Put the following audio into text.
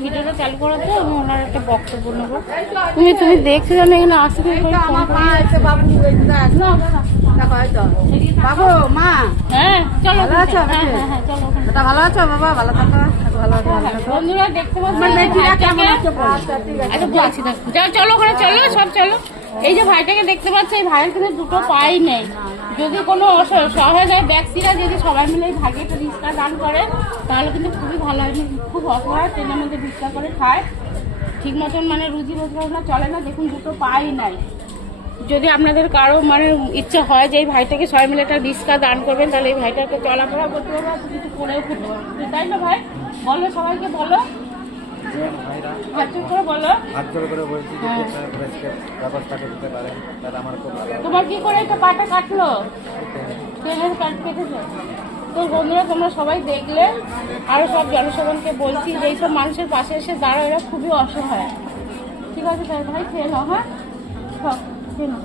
ভিডিওটা চালু করাতে আমি ওনার একটা বক্তব্য নেবো। তুমি দেখছো জানো এখানে আসতে বাবু মা হ্যাঁ চলো ভালো আছো? হ্যাঁ হ্যাঁ হ্যাঁ চলো তা ভালো আছো বাবা? ভালো থাকো, ভালো আছো। বন্ধুরা দেখতে পাচ্ছেন চলো ওখানে চলো সব চলো। এই যে ভাইটাকে দেখতে পাচ্ছে, এই ভাইয়ের কিন্তু দুটো পাই নেই। যদি কোনো সহায় ব্যক্তিরা যদি সবাই মিলে এই ভাগে একটা রিক্সা দান করে তাহলে কিন্তু খুবই ভালো হয়। খুব অসহায়, ট্রেনের মধ্যে রিক্সা করে খায়, ঠিক মতন মানে রুজি রোজগার চলে না। দেখুন দুটো পাই নাই। যদি আপনাদের কারো মানে ইচ্ছা হয় যে এই ভাইটাকে সবাই মিলে একটা রিক্সা দান করবেন তাহলে এই ভাইটাকে চলাফেরা করতে পারবে, কিছু করেও করতে পারবে, তাই না ভাই? বলো সবাইকে, বলো তোমার কি করে একটা পাটা কাটলো? ট্রেনের কাট কেটেছে। তো বন্ধুরা তোমরা সবাই দেখলে, আরো সব জনসাধারণকে বলছি যে এইসব মানুষের পাশে এসে দাঁড়াও, এরা খুবই অসহায়। ঠিক আছে ভাই, খেয়ে নাও। হ্যাঁ খেয়ে নাও।